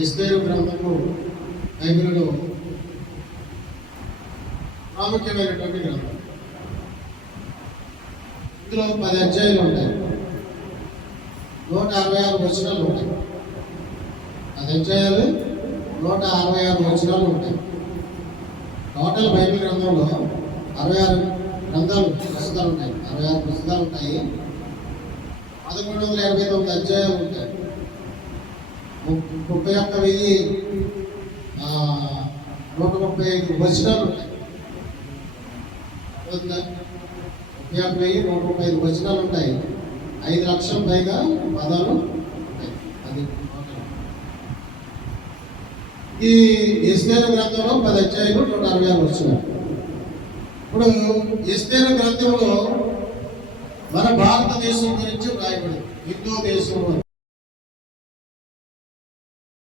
ఎస్తేరు గ్రంథము బైబిల్లో ప్రాముఖ్యమైనటువంటి గ్రంథం. ఇందులో 10 అధ్యాయాలు ఉంటాయి, 166 వచనాలు ఉంటాయి. 10 అధ్యాయాలు, 166 వచనాలు ఉంటాయి. టోటల్ బైబిల్ గ్రంథంలో 66 పుస్తకాలు ఉంటాయి. 66 పుస్తకాలు ఉంటాయి. 1189 అధ్యాయాలు ఉంటాయి. 31,135 వచనాలు ఉంటాయి. 31,135 వచనాలు ఉంటాయి. 5 లక్షల పైగా పదాలు ఉంటాయి. అది ఈ ఎస్తేరు గ్రంథంలో 10 అధ్యాయాలు, 166 వచనాలు. ఇప్పుడు ఎస్తేరు గ్రంథంలో మన భారతదేశం గురించి రాయబడింది. హిందూ దేశంలో